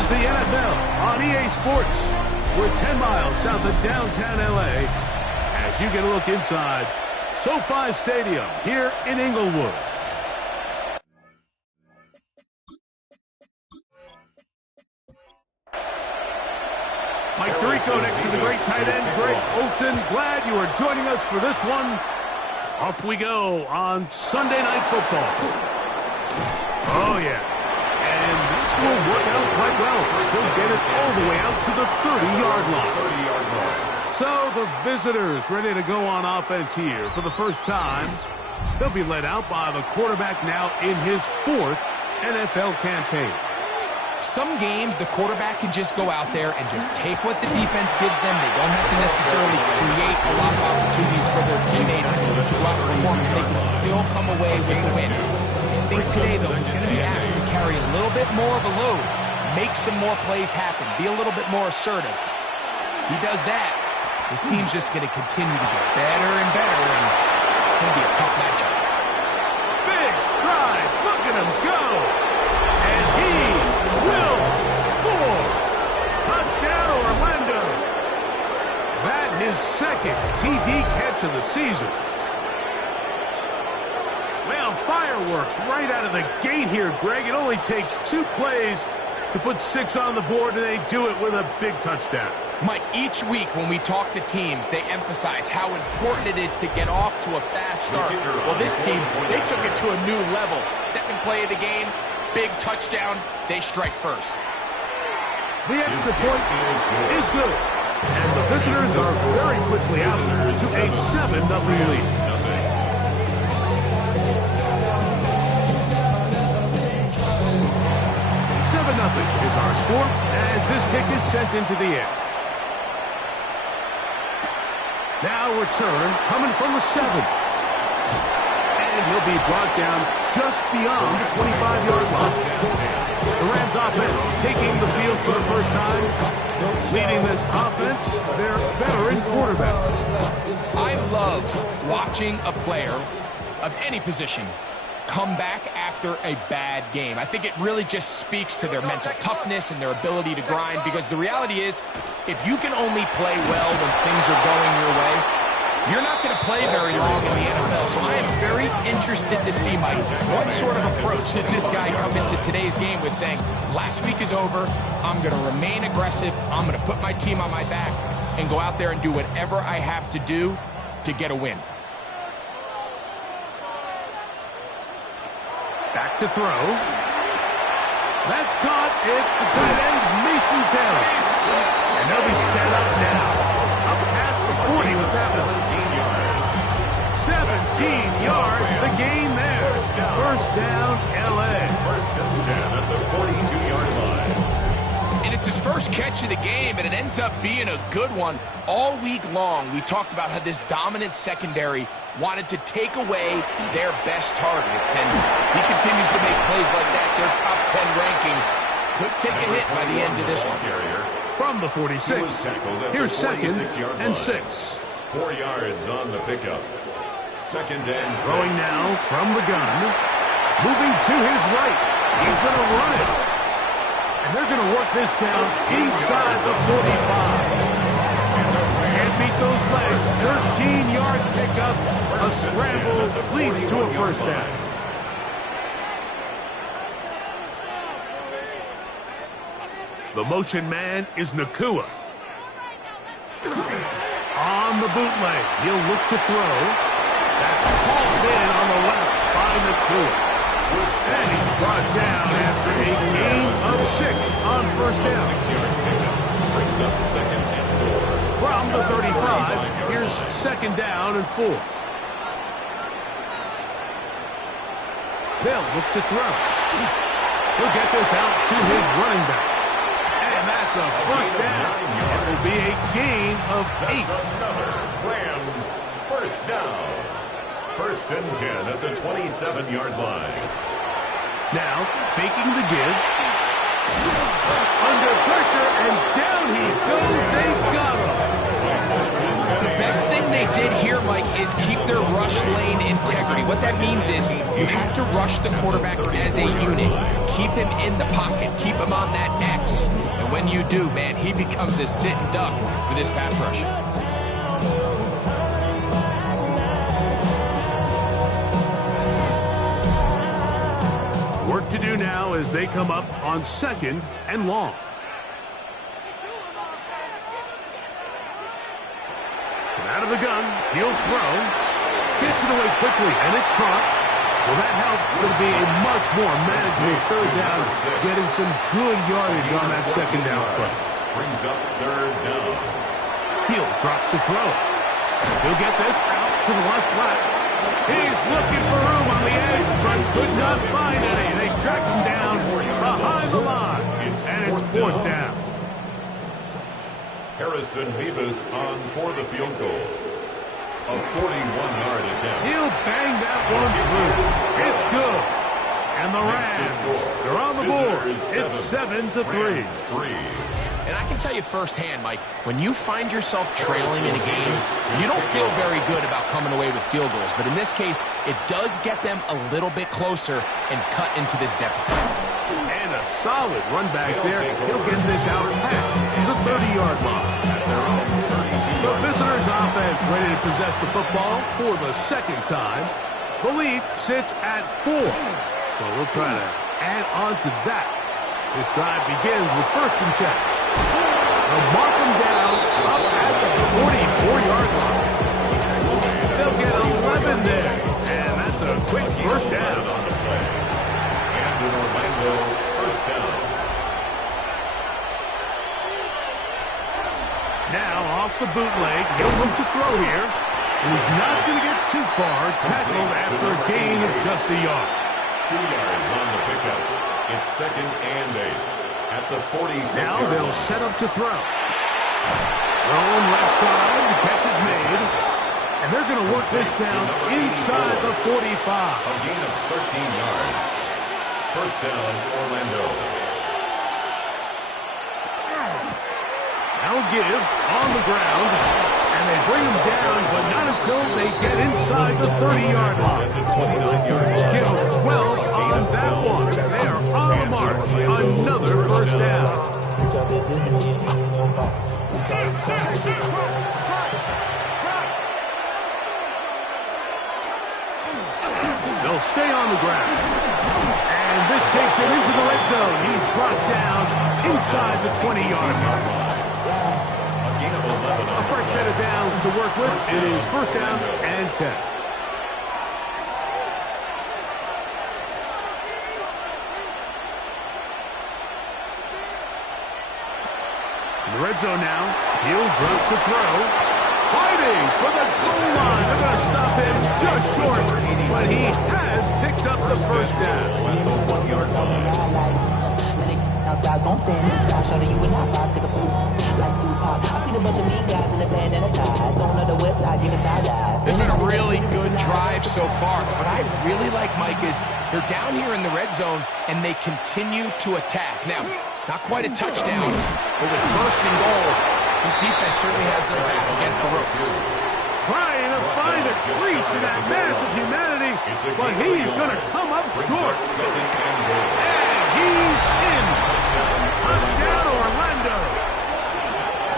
is the NFL on EA Sports. We're 10 miles south of downtown LA as you get a look inside SoFi Stadium here in Inglewood. Mike Tirico next to the great tight end, Greg Olsen. Glad you are joining us for this one. Off we go on Sunday Night Football. Oh, yeah. And this will work out quite well. He'll get it all the way out to the 30-yard line. So the visitors ready to go on offense here for the first time. They'll be led out by the quarterback now in his 4th NFL campaign. Some games, the quarterback can just go out there and just take what the defense gives them. They don't have to necessarily create a lot of opportunities for their teammates to go out and perform, and they can still come away with the win. I think today, though, he's going to be asked to carry a little bit more of a load, make some more plays happen, be a little bit more assertive. If he does that, this team's just going to continue to get better and better, and it's going to be a tough matchup. Big strides. Look at him go. And he will score. Touchdown, Orlando. That his 2nd TD catch of the season. Well, fireworks right out of the gate here, Greg. It only takes 2 plays to put 6 on the board, and they do it with a big touchdown. Mike, each week when we talk to teams, they emphasize how important it is to get off to a fast start. Well, this team, they took it to a new level. 2nd play of the game, big touchdown, they strike first. The extra point is good. And the visitors are very quickly out to a 7-0 lead. 7-0 is our score as this kick is sent into the air. Now return coming from the 7. And he'll be brought down just beyond the 25-yard line. The Rams offense taking the field for the first time. Leading this offense, their veteran quarterback. I love watching a player of any position come back after a bad game. I think it really just speaks to their mental toughness and their ability to grind, because the reality is, if you can only play well when things are going your way, you're not going to play very long in the NFL. So I am very interested to see, Mike, what sort of approach does this guy come into today's game with, saying, last week is over, I'm going to remain aggressive, I'm going to put my team on my back and go out there and do whatever I have to do to get a win. Back to throw. That's caught. It's the tight end, Mason Taylor. And they'll be set up now. Up past the 40 with that one. 17 yards, the gain there. First down, L.A. First and 10 at the 42-yard line. And it's his first catch of the game, and it ends up being a good one. All week long, we talked about how this dominant secondary wanted to take away their best targets, and he continues to make plays like that. Their top 10 ranking could take a hit by the end of this one. From the 46, here's 2nd and 6. 4 yards on the pickup. 2nd and 6. Throwing now from the gun. Moving to his right. He's going to run it. And they're going to work this down inside the 45. Can't beat those legs. 13-yard pickup. A scramble leads to a first down. The motion man is Nacua. On the bootleg, he'll look to throw. That's hauled in on the left by Nacua. And he's brought down after a gain of 6 on first down. 6-yard pickup brings up 2nd and 4. From the 35, here's 2nd down and 4. They'll look to throw. He'll get this out to his running back. And that's a first down. It will be a gain of 8. Another Rams first down. 1st and 10 at the 27-yard line. Now, faking the give. Under pressure, and down he goes. They've got him. The best thing they did here, Mike, is is keep their rush lane integrity. What that means is you have to rush the quarterback as a unit. Keep him in the pocket. Keep him on that X. And when you do, man, he becomes a sitting duck for this pass rush. Work to do now as they come up on 2nd and long. Out of the gun, he'll throw. Gets it away quickly, and it's caught. Well, that helps. It'll be a much more manageable 3rd down, getting some good yardage on that 2nd down play. Brings up 3rd down. He'll drop to throw. He'll get this out to the left flat. He's looking for room on the edge, but could not find any. They track him down behind the line, and it's 4th down. Harrison Beavis on for the field goal. A 41-yard attempt. He'll bang that one through. It's good. And the Rams, they're on the board. It's 7-3. And I can tell you firsthand, Mike, when you find yourself trailing in a game, you don't feel very good about coming away with field goals. But in this case, it does get them a little bit closer and cut into this deficit. And a solid run back there. He'll get this out past the 30-yard line. The visitors' offense ready to possess the football for the 2nd time. The lead sits at 4. So we'll try to add on to that. This drive begins with 1st and 10. They'll mark them down up at the 44-yard line. They'll get 11 there. And that's a quick 1st down. On the play. And an Orlando 1st down. Now off the bootleg. He'll look to throw here. And he's not going to get too far. Tackled after a gain of just a yard. 2 yards on the pickup. It's 2nd and 8 at the 46. Now they'll set up to throw. Thrown left side. The catch is made. And they're going to work this down inside the 45. A gain of 13 yards. 1st down, Orlando. Now give on the ground. And they bring him down, but not until they get inside the 30-yard line. Give them 12 on that one. They are on the mark. Another 1st down. They'll stay on the ground. And this takes him into the red zone. He's brought down inside the 20-yard line. A fresh set of downs to work with. It is 1st down and 10. In the red zone now. He'll drop to throw. Fighting for the goal line. They're going to stop him just short. But he has picked up the 1st down. Outside, so I'm standing inside, showing you and I vibe to the pool. Like Tupac, I see the bunch of mean guys in the band and a tie. Don't know the west side, give a side eyes. It's been a really good drive so far. But what I really like, Mike, is they're down here in the red zone, and they continue to attack. Now, not quite a touchdown, but with 1st and goal, this defense certainly has their back against the ropes. Trying to find a crease in that mass of humanity, but he's going to come up short. And he's in. Touchdown, Orlando.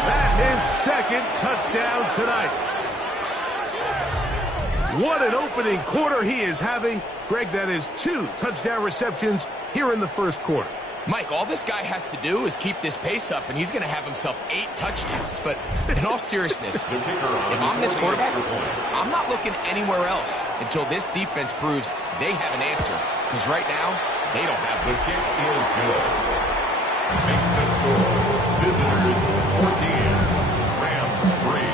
That is 2nd touchdown tonight. What an opening quarter he is having. Greg, that is 2 touchdown receptions here in the 1st quarter. Mike, all this guy has to do is keep this pace up, and he's going to have himself 8 touchdowns. But in all seriousness, if I'm this quarterback, I'm not looking anywhere else until this defense proves they have an answer. Because right now, they don't have The kick is good. Makes the score. Visitors 14. Rams 3.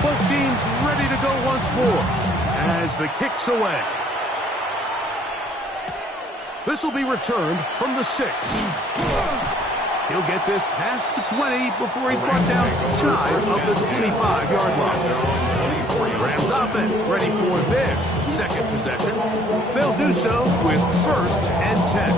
Both teams ready to go once more as the kick's away. This will be returned from the 6. He'll get this past the 20 before he's brought down shy of the 25-yard line. Rams offense ready for their 2nd possession. They'll do so with 1st and 10.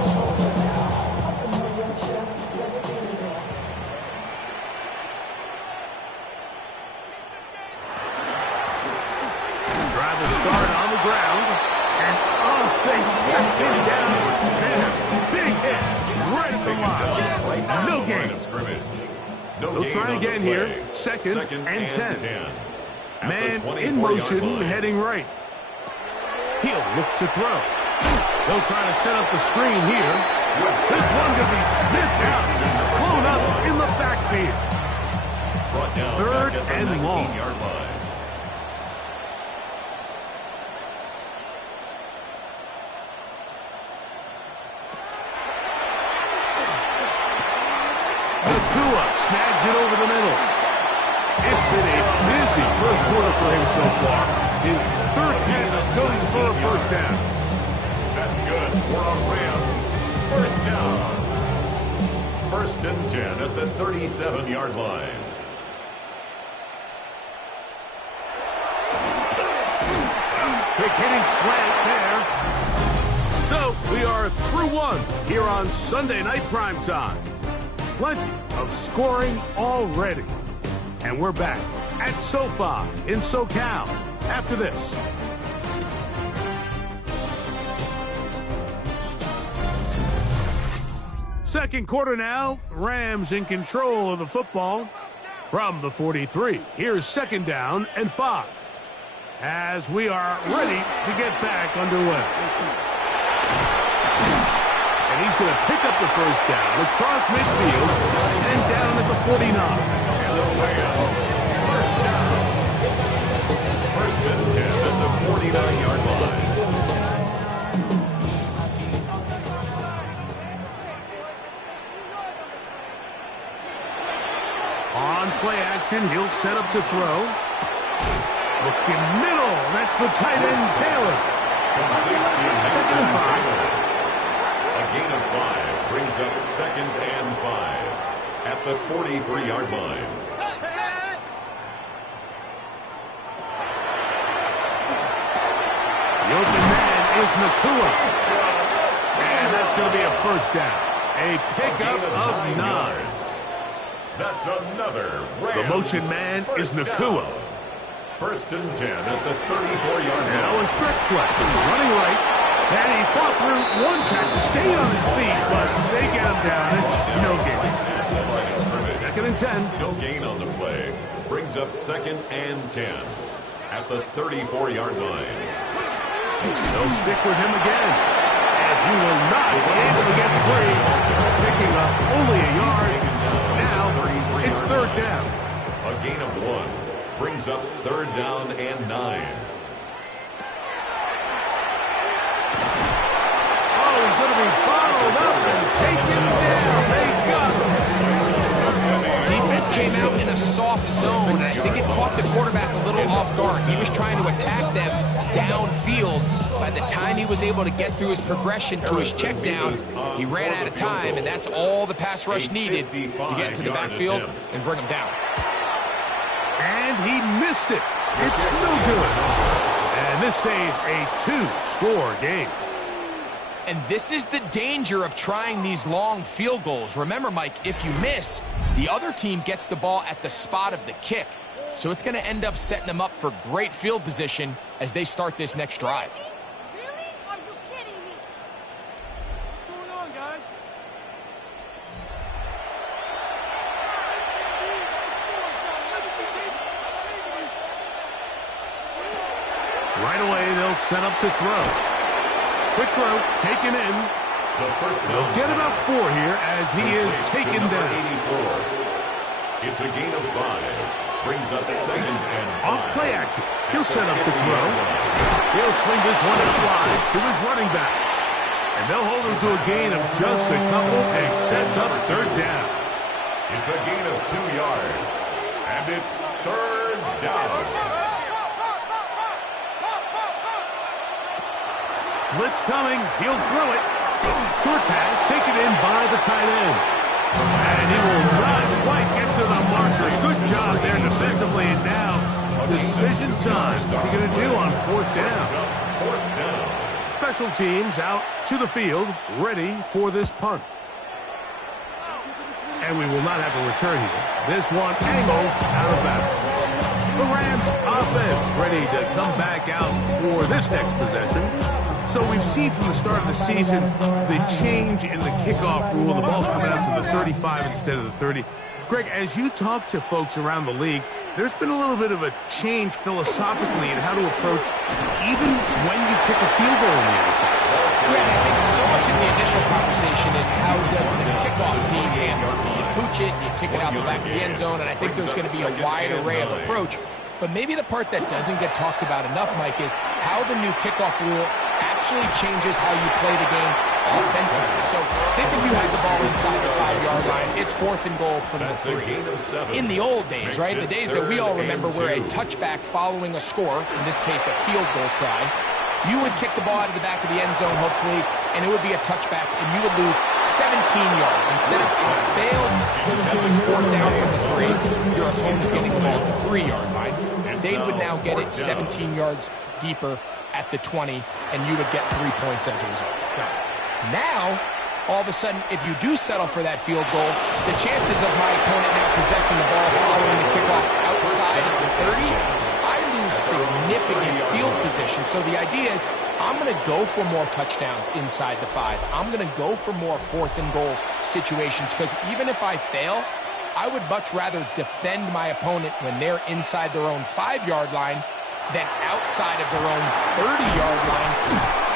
They smacked him down. There. Big hit. Right at the line. No gain. They'll try again here. Second and 10. Man in motion, heading right. He'll look to throw. They'll try to set up the screen here. This one could be sniffed out. Blown up in the backfield. Third and long. Nakua snags it over the middle. It's been a busy first quarter for him so far. His third catch goes for a first down. That's good for a Rams first down. First and 10 at the 37-yard line. Quick hitting slant there. So we are through one here on Sunday Night Primetime. Plenty of scoring already. And we're back at SoFi in SoCal after this. Second quarter now. Rams in control of the football from the 43. Here's second down and 5 as we are ready to get back underway. And he's going to pick up the first down across midfield and down at the 49. First down. First and 10 at the 49-yard line. On play action, he'll set up to throw. Looking middle. That's the tight end, Taylor. Second and 5. A gain of 5 brings up second and 5 at the 43-yard line. The open man is Nakua. And that's going to be a first down. A pickup of 9. That's another Rams. The motion man is Nakua. First and 10 at the 34-yard line. Now a stretch play. Running right. And he fought through one tack to stay on his feet, but they get him down. It's no gain. Second and 10. No gain on the play. Brings up second and 10 at the 34-yard line. They'll stick with him again. And he will not be able to get free. Picking up only a yard. Now it's third down. A gain of 1 brings up third down and 9. Oh, he's going to be bottled up and taken down. They got him. Defense came out in a soft zone, and I think it caught the quarterback a little off guard. He was trying to attack them downfield. By the time he was able to get through his progression to his check down, he ran out of time, and that's all the pass rush needed to get to the backfield and bring him down. And he missed it. It's no good. And this stays a 2-score game. And this is the danger of trying these long field goals. Remember, Mike, if you miss, the other team gets the ball at the spot of the kick. So it's going to end up setting them up for great field position as they start this next drive. Really? Are you kidding me? What's going on, guys? Right away, they'll set up to throw. Quick throw, taken in. They'll get about 4 here as he is taken down. 84. It's a gain of 5. Brings up second and 5. Off play action. He'll set up to throw. He'll swing this one out wide to his running back. And they'll hold him to a gain of just a couple and sets up third down. It's a gain of 2 yards. And it's third down. Blitz coming. He'll throw it. Short pass taken in by the tight end. And he will not quite get to the marker. Good job there defensively. And now decision time. What are you going to do on fourth down? Special teams out to the field, ready for this punt. And we will not have a return here. This one angled out of bounds. The Rams offense ready to come back out for this next possession. So we've seen from the start of the season the change in the kickoff rule, the ball coming out to the 35 instead of the 30. Greg, as you talk to folks around the league, there's been a little bit of a change philosophically in how to approach even when you kick a field goal in the NFL. Yeah, I think so much of the initial conversation is how does the kickoff team handle it? Do you pooch it? Do you kick it out the back of the end zone? And I think there's going to be a wide array of approach. But maybe the part that doesn't get talked about enough, Mike, is how the new kickoff rule actually changes how you play the game offensively. So think if you had the ball inside the 5-yard line, it's 4th and goal from the 3. In the old days, right, the days that we all remember where a touchback following a score, in this case a field goal try, you would kick the ball out of the back of the end zone, hopefully, and it would be a touchback, and you would lose 17 yards. Instead of a failed 4th down from the 3, your opponent getting the ball at the 3-yard line. They would now get it 17 yards deeper at the 20, and you would get 3 points as a result. Now, all of a sudden, if you do settle for that field goal, the chances of my opponent now possessing the ball following the kickoff outside of the 30, I lose significant field position. So the idea is I'm going to go for more touchdowns inside the 5. I'm going to go for more 4th and goal situations because even if I fail, I would much rather defend my opponent when they're inside their own 5-yard line than outside of their own 30-yard line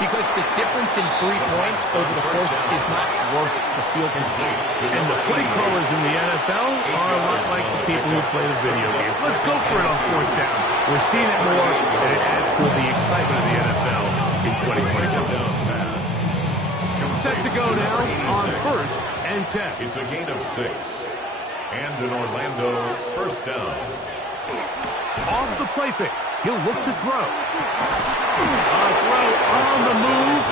because the difference in 3 points over the course is not worth the field position. And the play callers in the NFL are a lot like the people who play the video games. Let's go for it on 4th down. We're seeing it more, and it adds to the excitement of the NFL in 2024. Set to go now on 1st and 10. It's a gain of 6. And an Orlando 1st down. Off the play fake. He'll look to throw. A throw on the move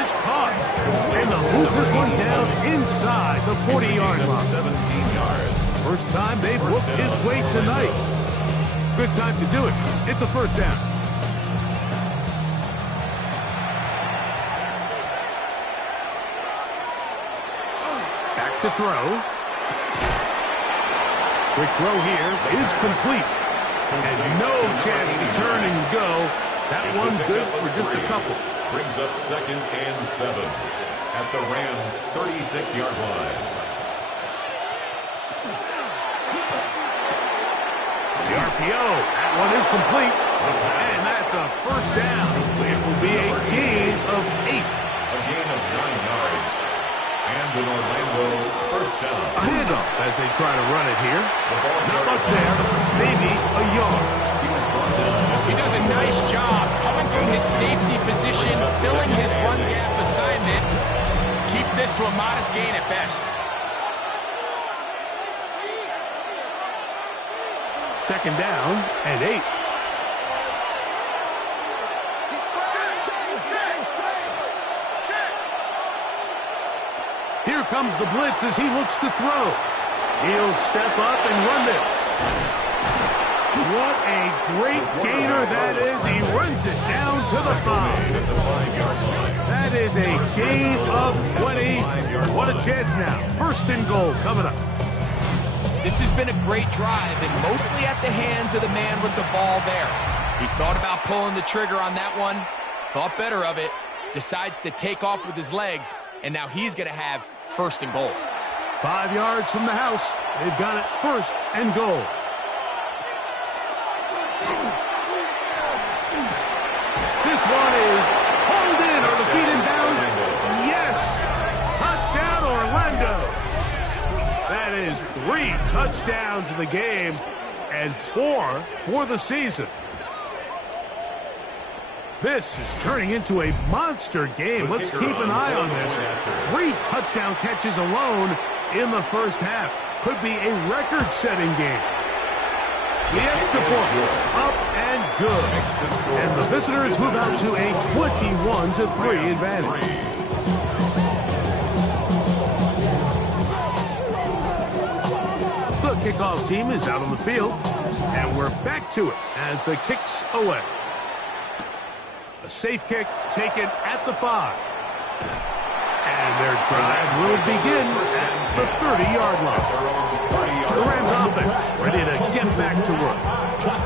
is caught. And they'll move this one down inside the 40-yard line. 17 yards. First time they've looked his way tonight. Good time to do it. It's a 1st down. Back to throw. Quick throw here is complete. And no chance to turn and go. That one good for just a couple. Brings up 2nd and 7 at the Rams' 36-yard line. The RPO, that one is complete. And that's a 1st down. It will be a gain of 8. A gain of 9 yards. And an Orlando 1st down. A handoff as they try to run it here. Not much there. Maybe a yard. He does a nice job coming from his safety position, filling his run gap assignment. Keeps this to a modest gain at best. 2nd down and 8. Here comes the blitz as he looks to throw. He'll step up and run this. What a great gainer that is. He runs it down to the 5. That is a gain of 20. What a chance now. 1st and goal coming up. This has been a great drive, and mostly at the hands of the man with the ball there. He thought about pulling the trigger on that one, thought better of it, decides to take off with his legs, and now he's going to have 1st and goal. 5 yards from the house. They've got it 1st and goal. This one is hauled in. Are the feet in bounds? Yes! Touchdown, Orlando. That is 3 touchdowns in the game and 4 for the season. This is turning into a monster game. Let's keep an eye on this. 3 touchdown catches alone in the 1st half. Could be a record-setting game. The extra point, up and good. And the visitors move out to a 21-3 advantage. The kickoff team is out on the field, and we're back to it as the kick's away. A safe kick taken at the 5. And their drive will begin at the 30-yard line. The Rams offense ready to get back to work.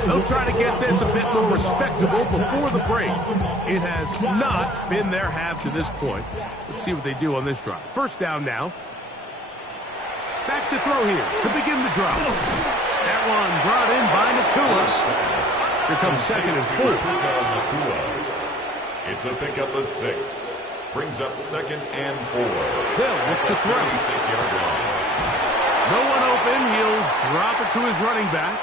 They'll try to get this a bit more respectable before the break. It has not been their half to this point. Let's see what they do on this drive. First down now. Back to throw here to begin the drive. That one brought in by Nacua. Here comes second and 4. It's a pickup of 6. Brings up second and 4. They'll look to throw. 36-yard line. No one open. He'll drop it to his running back.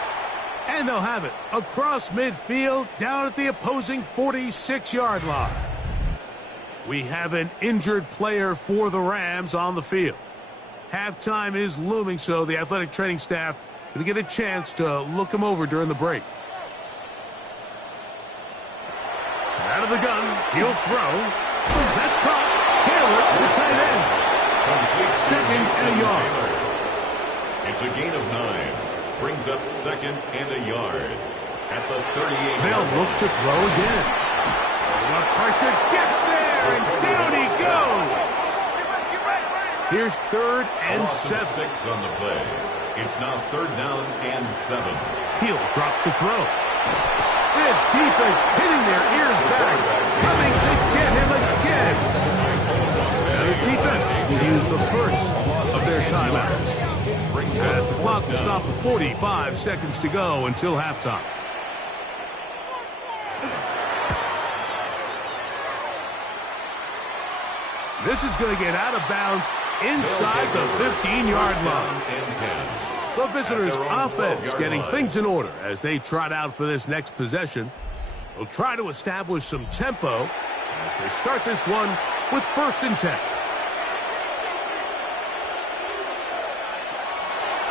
And they'll have it across midfield down at the opposing 46-yard line. We have an injured player for the Rams on the field. Halftime is looming, so the athletic training staff going to get a chance to look him over during the break. Out of the gun, he'll throw. That's caught. Taylor, the tight end. Second and a yard. It's a gain of 9. Brings up second and a yard at the 38. They'll look to throw again. The pressure gets there, and down he goes. Here's third and 7. 6 on the play. It's now third down and 7. He'll drop to throw. This defense hitting their ears back, coming to get him again. Now this defense will use the first of their timeouts. As the clock will stop at 45 seconds to go until halftime. This is going to get out of bounds inside the 15-yard line. The visitors' offense getting things in order as they trot out for this next possession. They'll try to establish some tempo as they start this one with first and 10.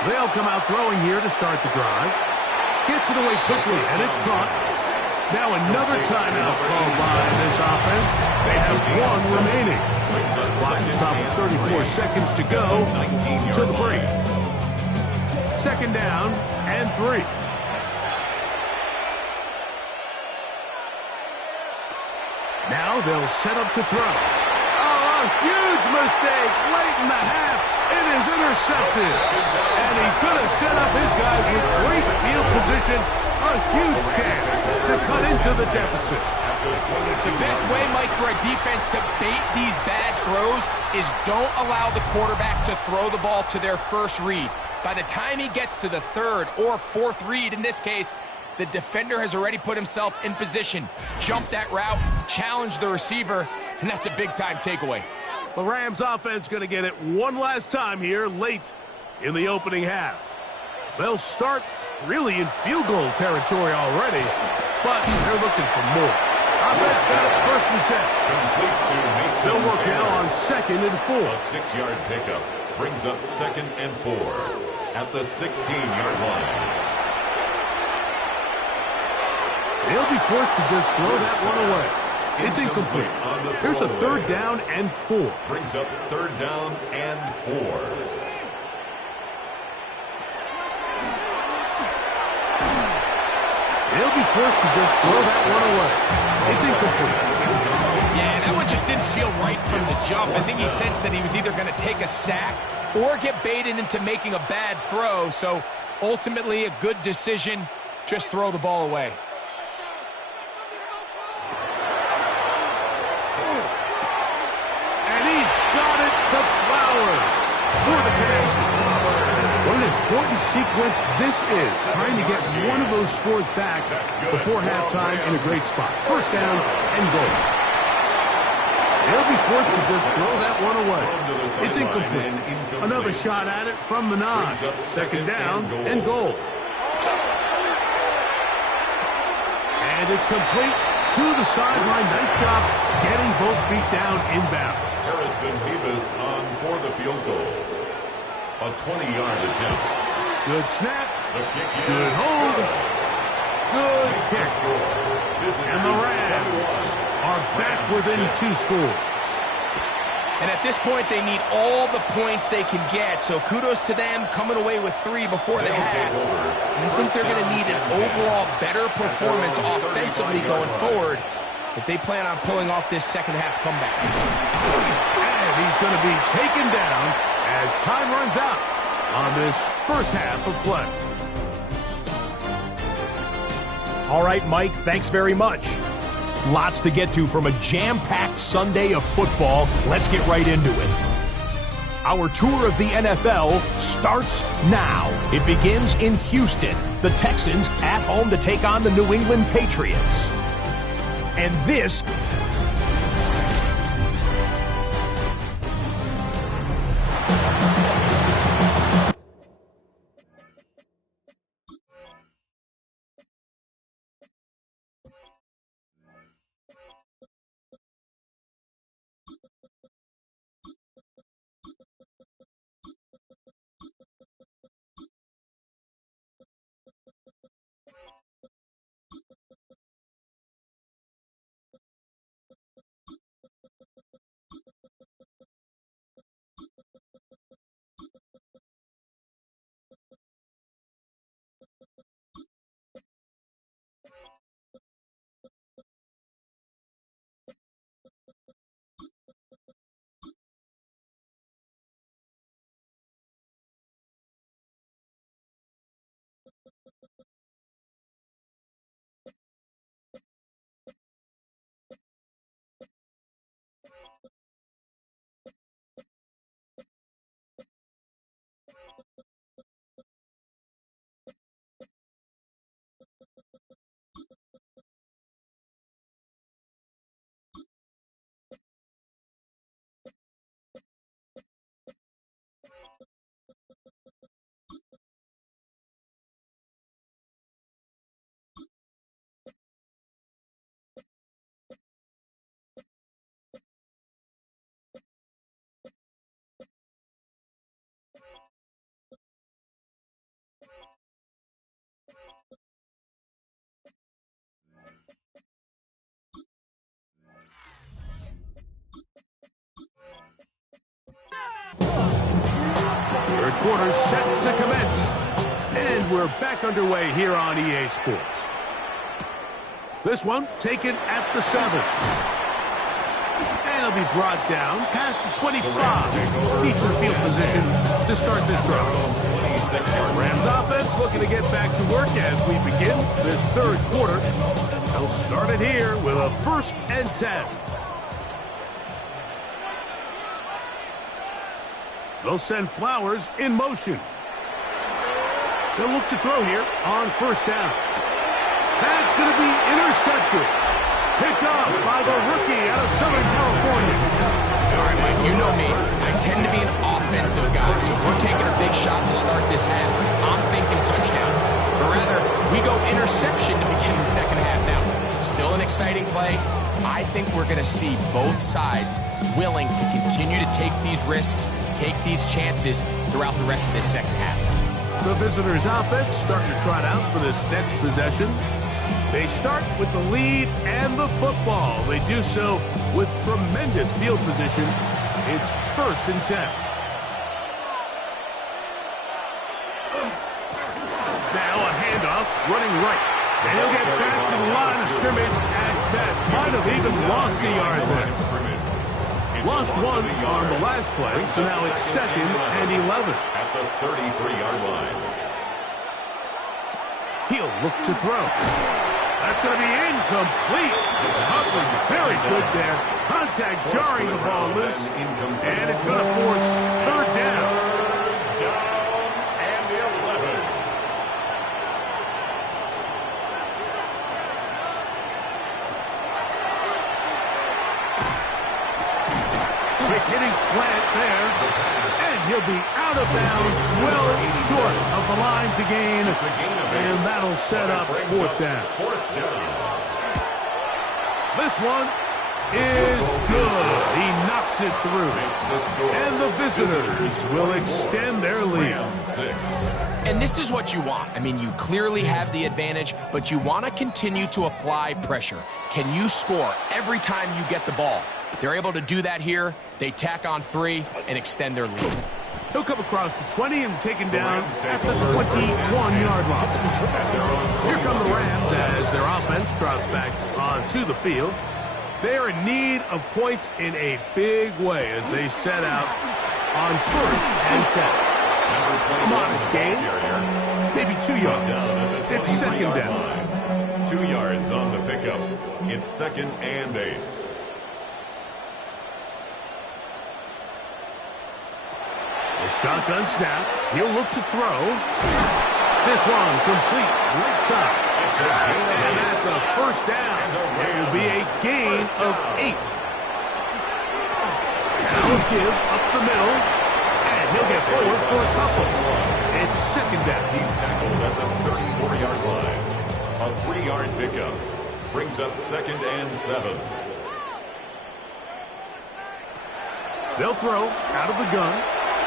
They'll come out throwing here to start the drive. Gets it away quickly, and it's caught. Now another timeout called by this offense. They have one remaining. Clock is stopped with 34 seconds to go to the break. Second down and 3. Now they'll set up to throw. Oh, a huge mistake late in the half. It is intercepted. And he's going to set up his guys with great field position. A huge chance to cut into the deficit. The best way, Mike, for a defense to bait these bad throws is don't allow the quarterback to throw the ball to their first read. By the time he gets to the third or fourth read, in this case, the defender has already put himself in position. Jump that route, challenge the receiver, and that's a big-time takeaway. The Rams offense going to get it one last time here late in the opening half. They'll start really in field goal territory already, but they're looking for more. Offense got it first and 10. They'll work now on second and 4. A 6-yard pickup brings up second and 4 at the 16-yard line. They'll be forced to just throw that one away. It's incomplete. Here's a third down and 4. Brings up third down and 4. They'll be forced to just throw that one away. It's incomplete. Yeah, that one just didn't feel right from the jump. I think he sensed that he was either going to take a sack or get baited into making a bad throw. So ultimately a good decision. Just throw the ball away. For the connection. What an important sequence this is, trying to get one of those scores back before halftime in a great spot. First down and goal. They'll be forced to just throw that one away. It's incomplete. Another shot at it from the nod. Second down and goal. And it's complete to the sideline. Nice job getting both feet down inbound. Harrison Beavis on for the field goal. A 20-yard attempt. Good snap. The kick is Good hold. Good kick. And the Rams are back within 2 scores. And at this point, they need all the points they can get. So kudos to them coming away with 3 before the half. I think they're going to need an overall better performance offensively going forward if they plan on pulling off this second half comeback. And he's going to be taken down as time runs out on this first half of play. All right, Mike, thanks very much. Lots to get to from a jam-packed Sunday of football. Let's get right into it. Our tour of the NFL starts now. It begins in Houston. The Texans at home to take on the New England Patriots. And this third quarter set to commence. And we're back underway here on EA Sports. This one taken at the 7. And it'll be brought down past the 25. Decent field position to start this drive. Rams offense looking to get back to work as we begin this third quarter. They'll start it here with a 1st and 10. They'll send Flowers in motion. They'll look to throw here on 1st down. That's going to be intercepted. Picked up by the rookie out of Southern California. All right, Mike, you know me. I tend to be an offensive guy, so if we're taking a big shot to start this half, I'm thinking touchdown. Or rather, we go interception to begin the second half now. Still an exciting play. I think we're going to see both sides willing to continue to take these risks, take these chances throughout the rest of this second half. The visitors' offense starting to trot out for this next possession. They start with the lead and the football. They do so with tremendous field position. It's 1st and 10. Now a handoff, running right. And he'll get back to the line of scrimmage at best. Might have even lost a yard there. Lost 1 on the last play, so now it's 2nd and 11. At the 33-yard line. He'll look to throw. That's going to be incomplete. Hustle very good there. Contact jarring the ball loose. And it's going to force 3rd down. Down and 11. Quick hitting slant there. And he'll be out of bounds, well short of the line to gain. And that'll set up 4th down. This one is good. He knocks it through. And the visitors will extend their lead. And this is what you want. I mean, you clearly have the advantage, but you want to continue to apply pressure. Can you score every time you get the ball? They're able to do that here. They tack on 3 and extend their lead. He'll come across the 20 and taken down at the 21-yard line. Here come the Rams as their offense trots back onto the field. They are in need of points in a big way as they set out on 1st and 10. A modest gain, maybe 2 yards. It's 2nd down. 2 yards on the pickup. It's 2nd and 8. The shotgun snap. He'll look to throw. This one complete right side. And that's a first down. It will be a gain of 8. Now a give up the middle. And he'll get forward for a couple. It's 2nd down. He's tackled at the 34-yard line. A 3-yard pickup brings up 2nd and 7. They'll throw out of the gun.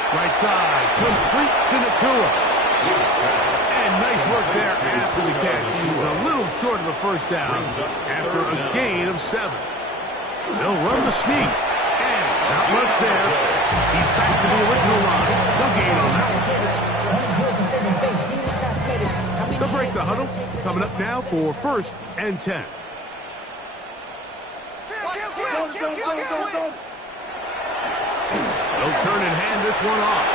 Right side, complete to Nacua. And nice work there after the catch. He's a little short of the first down after a gain of 7. They'll run the sneak. And not much there. He's back to the original line. No gain on that one. They'll break the huddle. Coming up now for 1st and 10. They'll turn and hand this one off.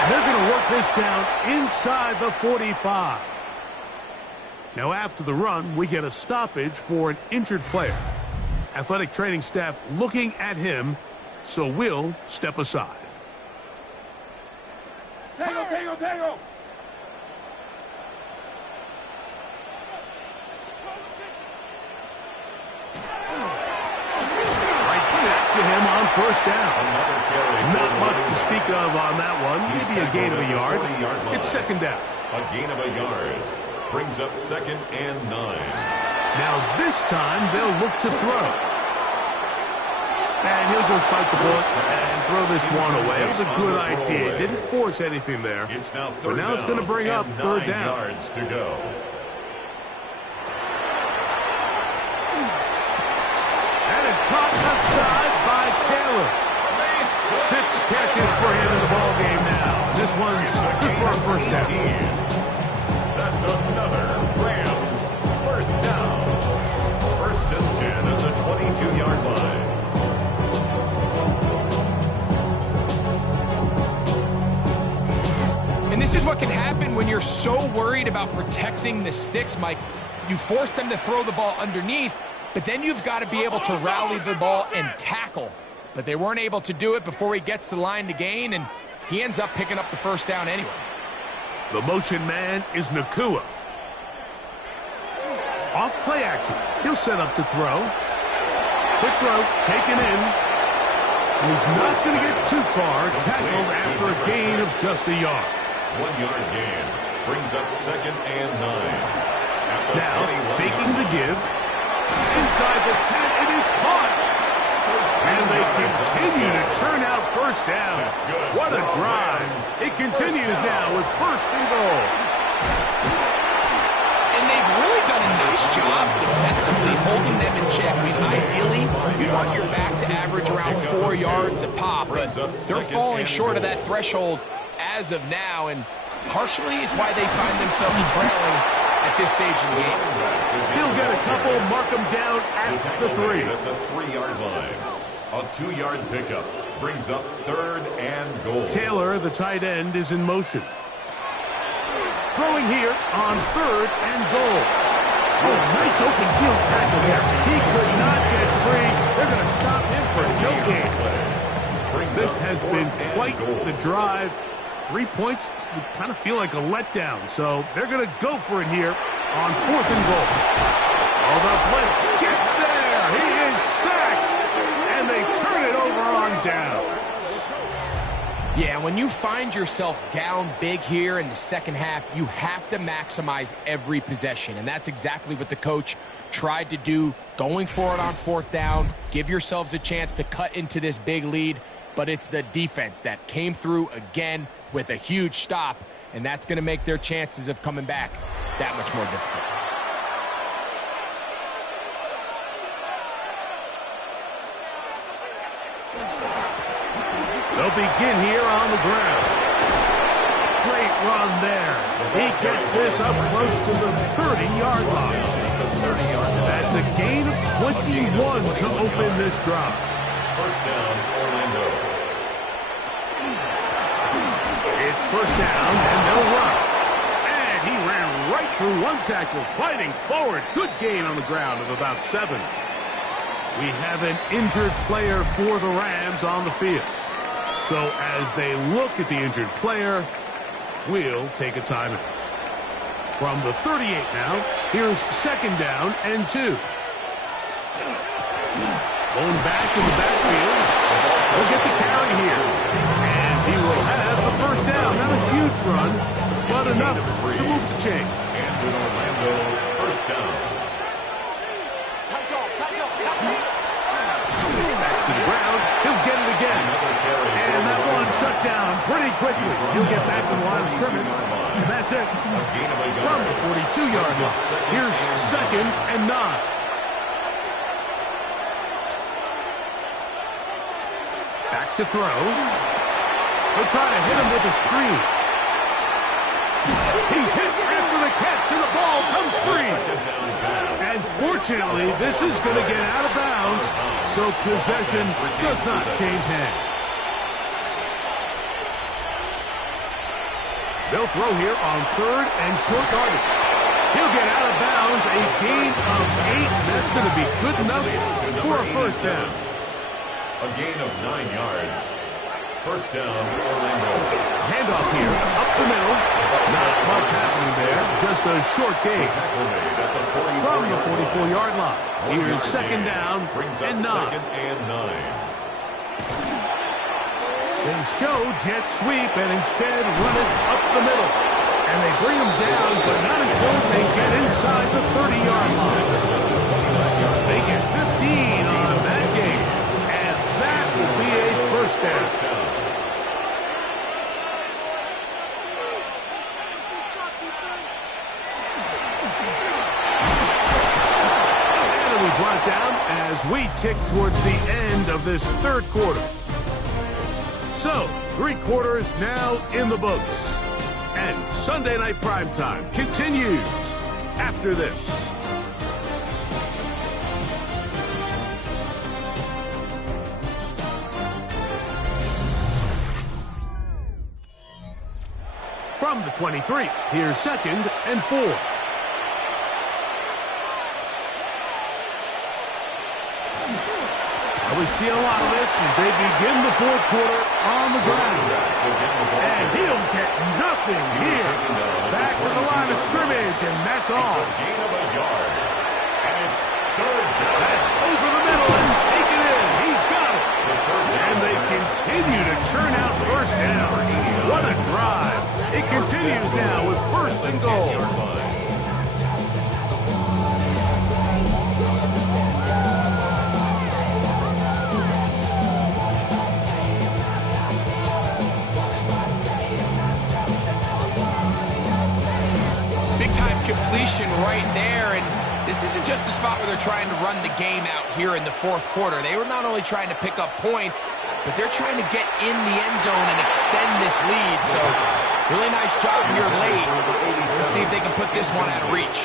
And they're going to work this down inside the 45. Now after the run, we get a stoppage for an injured player. Athletic training staff looking at him, so we'll step aside. Tango! To him on 1st down. Not much to speak of on that one. Maybe a gain of a yard. It's 2nd down. A gain of a yard brings up 2nd and 9. Now this time they'll look to throw. And he'll just bite the bullet and throw this one away. It was a good idea. Didn't force anything there. But now it's going to bring up 3rd down. 9 yards to go. And it's caught outside by Taylor. 6 catches for him in the ball game now. This one's good for a 1st down. That's another Rams 1st down. 1st and 10 at the 22-yard line. And this is what can happen when you're so worried about protecting the sticks, Mike. You force them to throw the ball underneath, but then you've got to be able to rally the ball and tackle. But they weren't able to do it before he gets to the line to gain, and he ends up picking up the 1st down anyway. The motion man is Nacua. Off play action. He'll set up to throw. Quick throw, taken in. And he's not going to get too far. Tackled after a gain of just a yard. 1-yard gain brings up 2nd and 9. Now, faking the give. Inside the 10, it is caught. And they continue to churn out 1st down. What a drive. It continues now with 1st and goal. And they've really done a nice job defensively holding them in check. I mean, ideally, you want your back to average around 4 yards a pop, but they're falling short of that threshold as of now, and partially it's why they find themselves trailing at this stage in the game. He'll get a couple, mark them down at the 3. At the 3-yard line. A 2-yard pickup brings up 3rd and goal. Taylor, the tight end, is in motion. Throwing here on 3rd and goal. Oh, nice open field tackle there. He could not get free. They're going to stop him for no gain. This has been quite the drive. 3 points would kind of feel like a letdown. So they're going to go for it here on 4th and goal. Oh, the blitz gets there. He is sacked. And they turn it over on down. Yeah, when you find yourself down big here in the 2nd half, you have to maximize every possession. And that's exactly what the coach tried to do, going for it on 4th down. Give yourselves a chance to cut into this big lead. But it's the defense that came through again with a huge stop. And that's going to make their chances of coming back that much more difficult. They'll begin here on the ground. Great run there. He gets this up close to the 30-yard line. That's a gain of 21 to open this drive. 1st down, Orlando. It's 1st down, and they'll run. And he ran right right through one tackle, fighting forward. Good gain on the ground of about 7. We have an injured player for the Rams on the field. So as they look at the injured player, we'll take a timeout. From the 38 now, here's 2nd down and 2. Going back in the backfield. He'll get the carry here. And he will have the 1st down. Not a huge run, but enough to move the chain. And in Orlando, 1st down. Back to the ground. He'll get it again. And that one shut down pretty quickly. He'll get back to the line of scrimmage. And that's it. From the 42-yard line. Here's 2nd and 9. Back to throw. He'll try to hit him with a screen. He's hit after the catch, and the ball comes free. And fortunately, this is going to get out of bounds, so possession does not change hands. They'll throw here on 3rd and short yardage. He'll get out of bounds, a gain of 8. That's going to be good enough for a 1st down. A gain of 9 yards. 1st down, Orlando. Handoff here, up the middle. Not much happening there, just a short gain. From the 44-yard line. Here's 2nd down and 9. 2nd and 9. They show jet sweep and instead run it up the middle. And they bring them down, but not until they get inside the 30-yard line. They get 15 on that game, and that will be a 1st down. And we brought down as we tick towards the end of this 3rd quarter. So, 3 quarters now in the books. And Sunday Night Primetime continues after this. From the 23, here's 2nd and 4. We see a lot of this as they begin the 4th quarter on the ground. And he'll get nothing here. Back to the line of scrimmage, and that's all. Gain of a yard. And it's 3rd down. That's over the middle and taken in. He's got it. And they continue to churn out 1st down. What a drive. It continues now with 1st and goal. Completion right there, and this isn't just a spot where they're trying to run the game out here in the 4th quarter. They were not only trying to pick up points, but they're trying to get in the end zone and extend this lead. So really nice job here late. Let's see if they can put this one out of reach.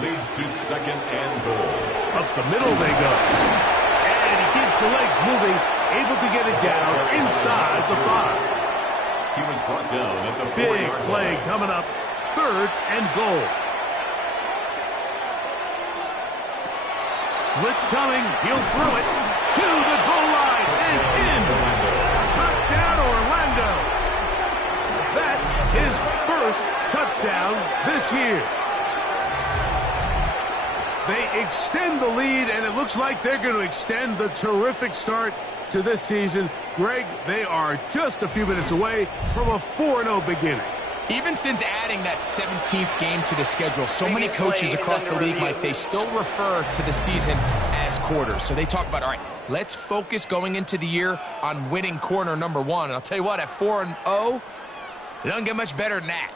Leads to 2nd and goal. Up the middle they go. And he keeps the legs moving, able to get it down inside the 5. He was brought down at the 4-yard line. Big play coming up. 3rd and goal. Blitz coming. He'll throw it to the goal line and in. Touchdown, Orlando. That is 1st touchdown this year. They extend the lead, and it looks like they're going to extend the terrific start to this season. Greg, they are just a few minutes away from a 4-0 beginning. Even since adding that 17th game to the schedule, so many coaches across the league, Mike, they still refer to the season as quarters. So they talk about, all right, let's focus going into the year on winning quarter number 1. And I'll tell you what, at 4-0, it doesn't get much better than that.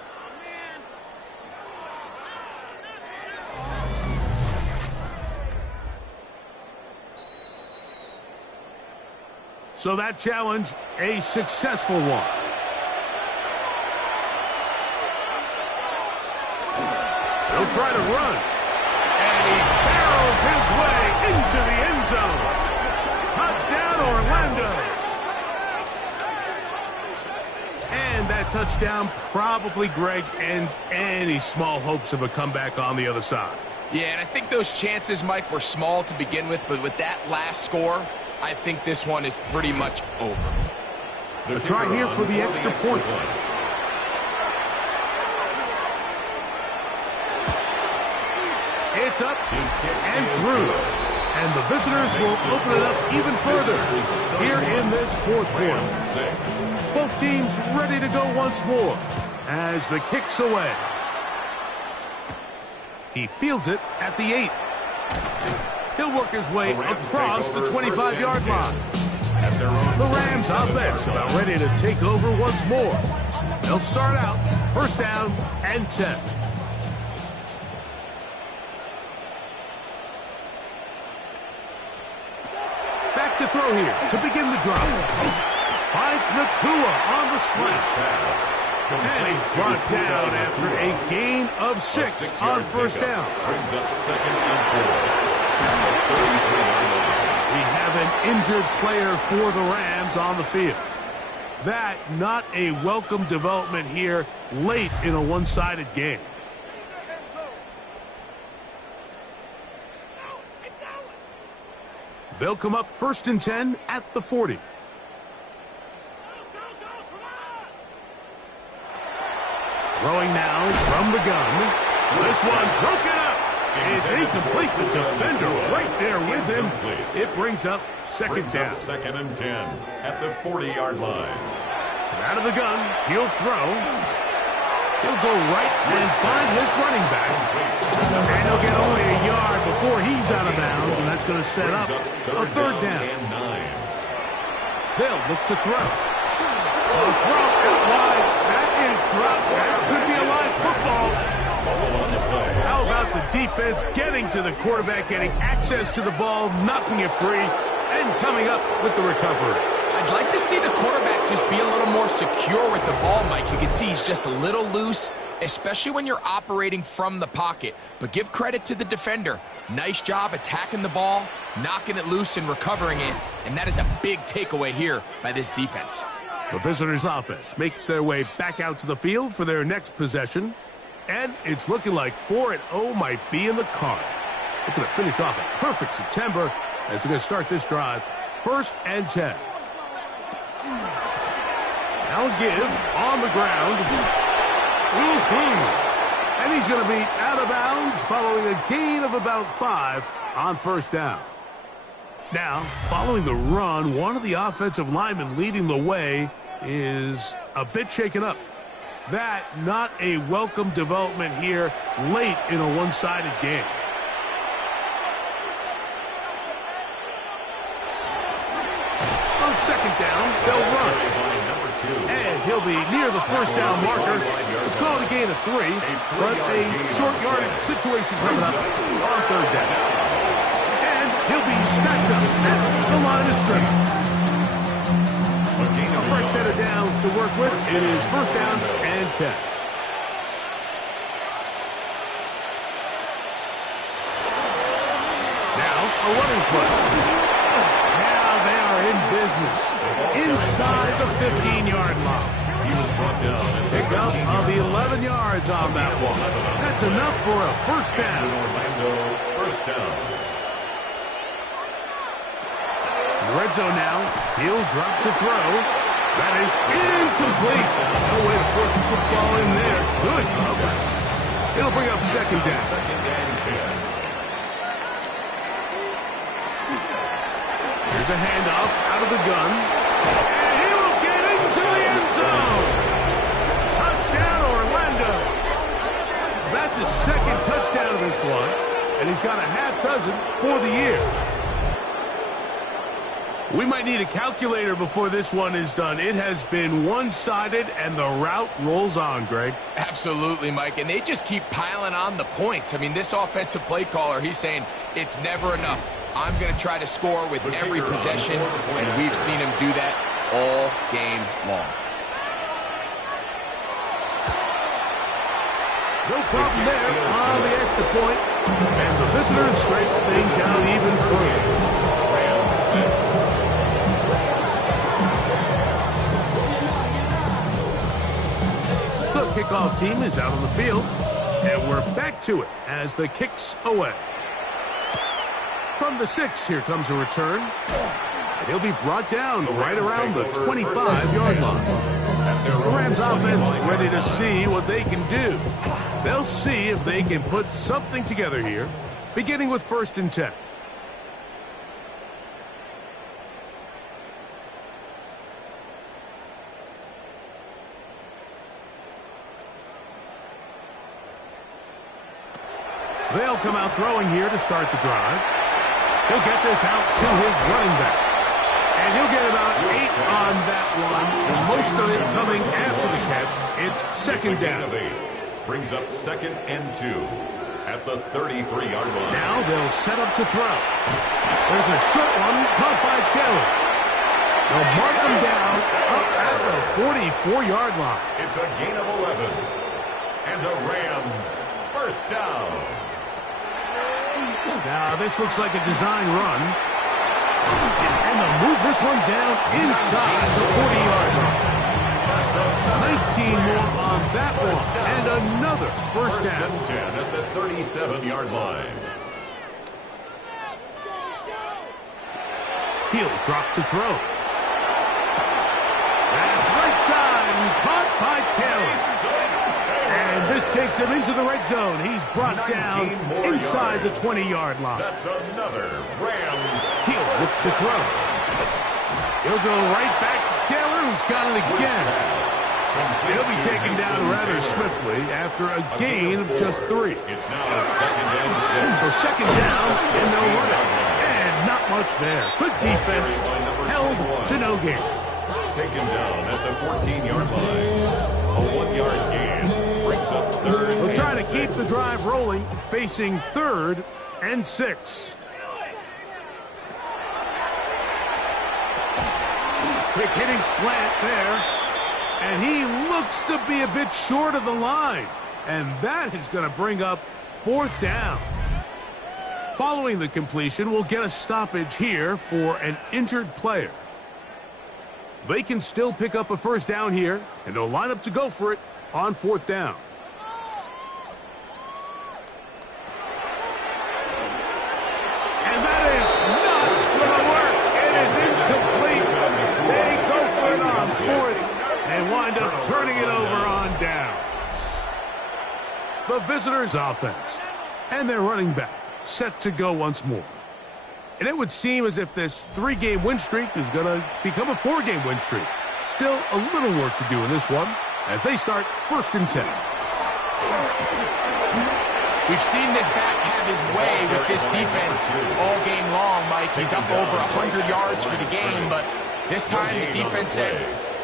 So that challenge, a successful one. He'll try to run. And he barrels his way into the end zone. Touchdown, Orlando. And And that touchdown probably, Greg, ends any small hopes of a comeback on the other side. Yeah, and I think those chances, Mike, were small to begin with, but with that last score, I think this one is pretty much over. The try here for the extra point. It's up and through. And the visitors will open it up even further here in this fourth quarter. Both teams ready to go once more as the kick's away. He fields it at the 8. He'll work his way across the 25-yard line. The Rams offense about ready to take over once more. They'll start out first down and 10. Back to throw here to begin the drive. Finds Nacua on the slant. And he's brought down after a gain of 6 on first down. Brings up second and 4. We have an injured player for the Rams on the field. That not a welcome development here late in a one-sided game. They'll come up first and 10 at the 40. Throwing now from the gun. This one broken up. It's incomplete. The defender right there with him. It brings up second down. Second and 10 at the 40-yard line. Out of the gun, he'll throw. He'll go right and find his running back. And he'll get only a yard before he's out of bounds, and that's going to set up a third down. They'll look to throw. A throw out wide. That is dropped. That could be a live football. How about the defense getting to the quarterback, getting access to the ball, knocking it free, and coming up with the recovery. I'd like to see the quarterback just be a little more secure with the ball, Mike. You can see he's just a little loose, especially when you're operating from the pocket. But give credit to the defender. Nice job attacking the ball, knocking it loose and recovering it. And that is a big takeaway here by this defense. The visitors' offense makes their way back out to the field for their next possession. And it's looking like 4-0 might be in the cards. Looking to finish off a perfect September as they're going to start this drive. First and 10. Now give on the ground. And he's going to be out of bounds following a gain of about 5 on first down. Now, following the run, one of the offensive linemen leading the way is a bit shaken up. That not a welcome development here late in a one-sided game. On second down, they'll run. And he'll be near the first down marker. It's called a gain of 3, but a short yardage situation coming up on third down. And he'll be stacked up at the line of scrimmage. A fresh set of downs to work with. It is first down and 10. Now a running play. Now they are in business. Inside the 15-yard line. He was brought down. Pick up of 11 yards on that one. That's enough for a first down. Orlando, first down. Red zone now. He'll drop to throw. That is incomplete. No way to force the football in there. Good coverage. It'll bring up second down. Second and 10. Here's a handoff out of the gun. And he will get into the end zone. Touchdown, Orlando. That's his second touchdown of this one. And he's got a half dozen for the year. We might need a calculator before this one is done. It has been one-sided, and the route rolls on, Greg. Absolutely, Mike, and they just keep piling on the points. I mean, this offensive play caller, he's saying it's never enough. I'm going to try to score with every possession, and we've seen him do that all game long. No problem there on the extra point, and the visitors stretch things out even further. kickoff team is out on the field. And we're back to it as the kick's away. From the 6, here comes a return. And he'll be brought down right around the 25-yard line. The Rams offense ready to see what they can do. They'll see if they can put something together here, beginning with 1st and 10. They'll come out throwing here to start the drive. He'll get this out to his running back. And he'll get about 8 on that one, most of it coming after the catch. It's 2nd down. 8. Brings up 2nd and 2 at the 33-yard line. Now they'll set up to throw. There's a short one caught by Taylor. They'll mark him down up at the 44-yard line. It's a gain of 11. And the Rams, 1st down. Now this looks like a design run. And they'll move this one down inside the 40-yard line. 19 more on that one. And another 1st down. 10 at the 37-yard line. He'll drop to throw. That's right side and caught by Taylor. And this takes him into the red zone. He's brought down inside the 20-yard line. That's another Rams. He'll look to throw. He'll go right back to Taylor, who's got it again. He'll be taken down rather swiftly after a gain of just 3. It's now 2nd and 6. So 2nd down, and they'll run it. And not much there. Good defense, held to no gain. Taken down at the 14-yard line. A 1-yard gain. Brings up 3rd. We'll try to keep the drive rolling, facing 3rd and 6. Quick hitting slant there. And he looks to be a bit short of the line. And that is going to bring up 4th down. Following the completion, we'll get a stoppage here for an injured player. They can still pick up a 1st down here, and they'll line up to go for it on 4th down. And that is not going to work. It is incomplete. They go for it on 4th and wind up turning it over on down. The visitors' offense and their running back set to go once more. And it would seem as if this 3-game win streak is going to become a 4-game win streak. Still a little work to do in this one as they start 1st and 10. We've seen this back have his way with this defense all game long, Mike. He's up over 100 yards for the game, but this time the defense said,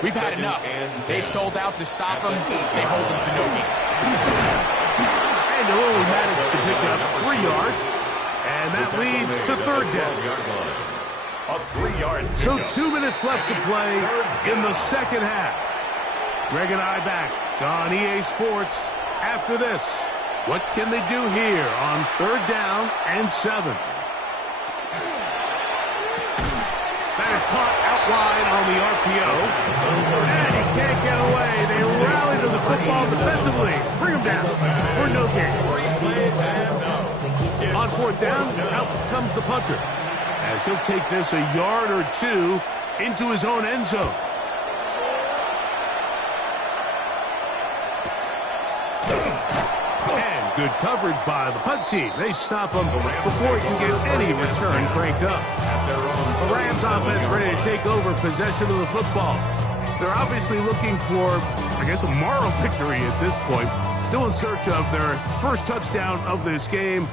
we've had enough. They sold out to stop him. They hold him to no gain. And they'll only manage to pick up 3 yards. And that leads to 3rd down. A 3-yard So 2 minutes left to play in the 2nd half. Greg and I back on EA Sports. After this, what can they do here on 3rd down and 7? That is caught out wide on the RPO. And he can't get away. They rally to the football defensively. Bring him down for no gain. On 4th down, out comes the punter, as he'll take this a yard or 2 into his own end zone. And good coverage by the punt team. They stop him before he can get any return cranked up. The Rams offense ready to take over possession of the football. They're obviously looking for, I guess, a moral victory at this point. Still in search of their 1st touchdown of this game.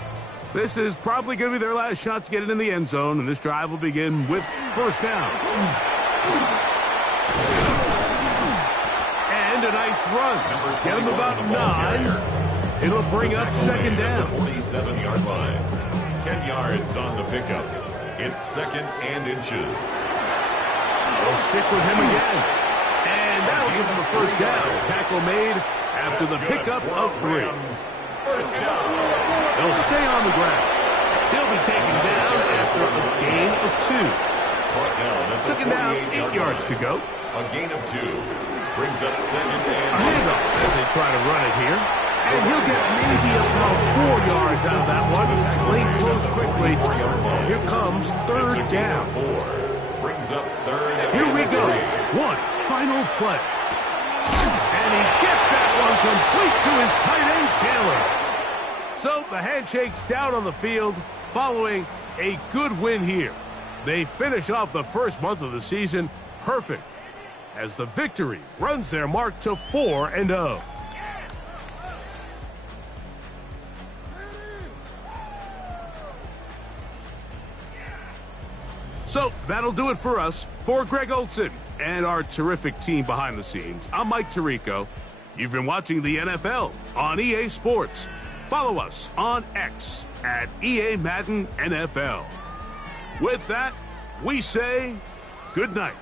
This is probably going to be their last shot to get it in the end zone, and this drive will begin with 1st down. And a nice run. Get him about 9. It'll bring up 2nd down. 47-yard line. 10 yards on the pickup. It's 2nd and inches. They'll stick with him again. And that'll give him a 1st down. Tackle made after the pickup of 3. 1st down. They'll stay on the ground. He'll be taken down after a gain of 2. 2nd down, 8 yards to go. A gain of 2. Brings up second A and handoff as they try to run it here. And he'll get maybe about 4 yards out of that one. Lane close quickly. Here comes third down. 4. Brings up third and Here we go. 3. One final play. And he gets that one complete to his tight end, Taylor. So the Handshake's down on the field following a good win here. They finish off the first month of the season perfect as the victory runs their mark to 4-0. So that'll do it for us. For Greg Olsen and our terrific team behind the scenes, I'm Mike Tirico. You've been watching the NFL on EA Sports. Follow us on X at EA Madden NFL. With that, we say good night.